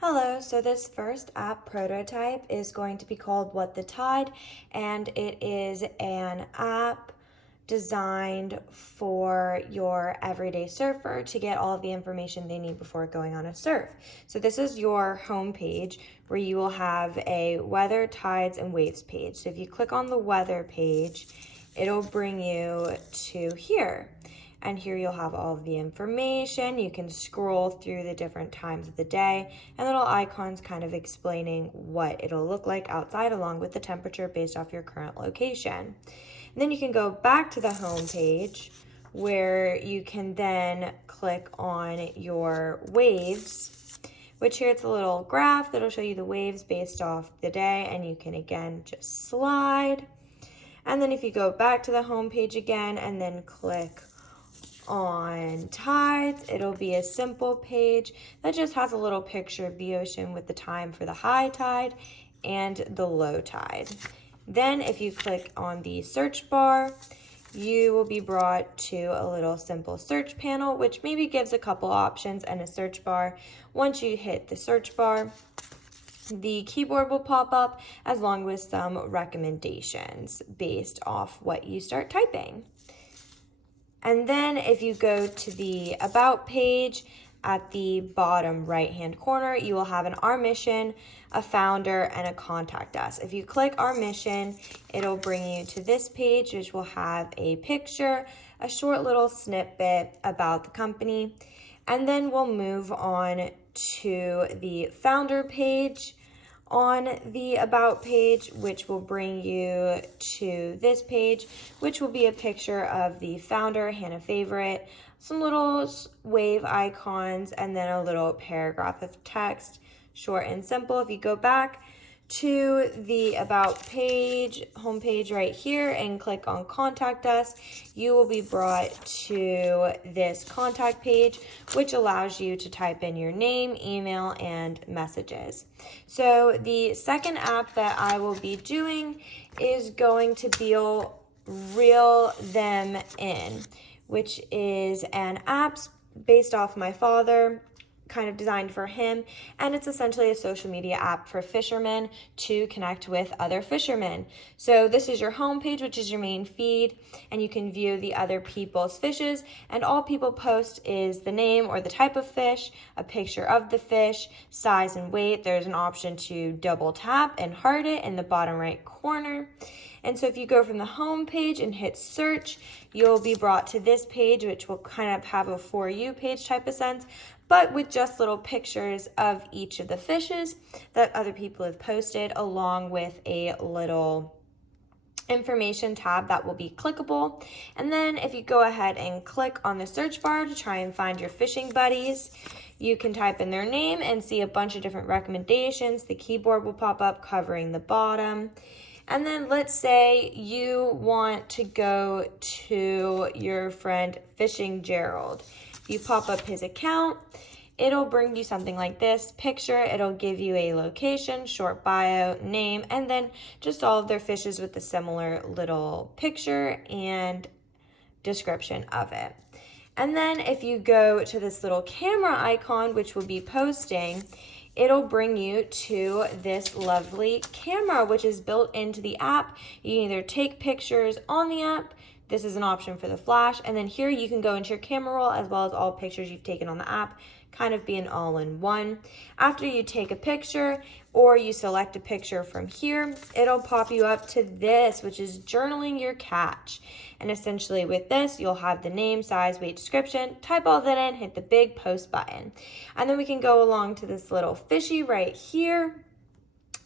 Hello, so this first app prototype is going to be called What the Tide, and it is an app designed for your everyday surfer to get all of the information they need before going on a surf. So this is your home page where you will have a weather, tides, and waves page. So if you click on the weather page, it'll bring you to here. And here you'll have all of the information. You can scroll through the different times of the day and little icons kind of explaining what it'll look like outside along with the temperature based off your current location. And then you can go back to the home page where you can then click on your waves, which here it's a little graph that'll show you the waves based off the day, and you can again just slide. And then if you go back to the home page again and then click on tides, it'll be a simple page that just has a little picture of the ocean with the time for the high tide and the low tide. Then if you click on the search bar, you will be brought to a little simple search panel, which maybe gives a couple options and a search bar. Once you hit the search bar, the keyboard will pop up along with some recommendations based off what you start typing. And then if you go to the About page, at the bottom right-hand corner, you will have an Our Mission, a Founder, and a Contact Us. If you click Our Mission, it'll bring you to this page, which will have a picture, a short little snippet about the company, and then we'll move on to the Founder page on the About page, which will bring you to this page, which will be a picture of the founder, Hannah Favorite, some little wave icons, and then a little paragraph of text, short and simple. If you go back to the About page, homepage right here, and click on Contact Us, you will be brought to this contact page, which allows you to type in your name, email, and messages. So the second app that I will be doing is going to be Reel Them In, which is an app based off my father, kind of designed for him, and it's essentially a social media app for fishermen to connect with other fishermen. So this is your home page, which is your main feed, and you can view the other people's fishes, and all people post is the name or the type of fish, a picture of the fish, size and weight. There's an option to double tap and heart it in the bottom right corner. And so if you go from the home page and hit search, you'll be brought to this page, which will kind of have a For You page type of sense, but with just little pictures of each of the fishes that other people have posted, along with a little information tab that will be clickable. And then if you go ahead and click on the search bar to try and find your fishing buddies, you can type in their name and see a bunch of different recommendations. The keyboard will pop up covering the bottom. And then let's say you want to go to your friend Fishing Gerald. If you pop up his account, it'll bring you something like this picture. It'll give you a location, short bio, name, and then just all of their fishes with a similar little picture and description of it. And then if you go to this little camera icon, which will be posting, it'll bring you to this lovely camera, which is built into the app. You can either take pictures on the app. This is an option for the flash. And then here you can go into your camera roll as well as all pictures you've taken on the app, kind of being all in one. After you take a picture or you select a picture from here, it'll pop you up to this, which is journaling your catch. And essentially with this, you'll have the name, size, weight, description, type all that in, hit the big post button. And then we can go along to this little fishy right here.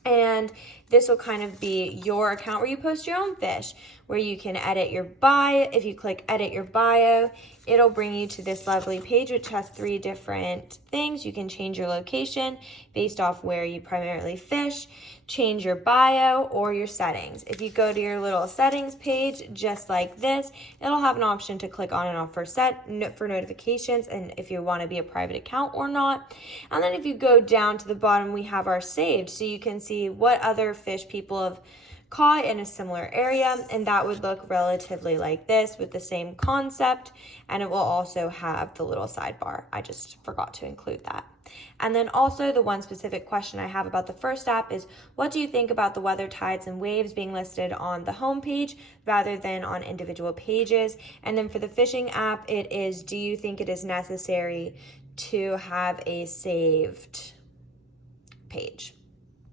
And this will kind of be your account where you post your own fish, where you can edit your bio. If you click edit your bio, it'll bring you to this lovely page, which has 3 different things. You can change your location based off where you primarily fish, change your bio, or your settings. If you go to your little settings page, just like this, it'll have an option to click on and off for notifications and if you want to be a private account or not. And then if you go down to the bottom, we have our saved, so you can see what other fish people have caught in a similar area, and that would look relatively like this with the same concept, and it will also have the little sidebar. I just forgot to include that. And then also the one specific question I have about the first app is, what do you think about the weather, tides, and waves being listed on the home page rather than on individual pages? And then for the fishing app, it is, do you think it is necessary to have a saved page?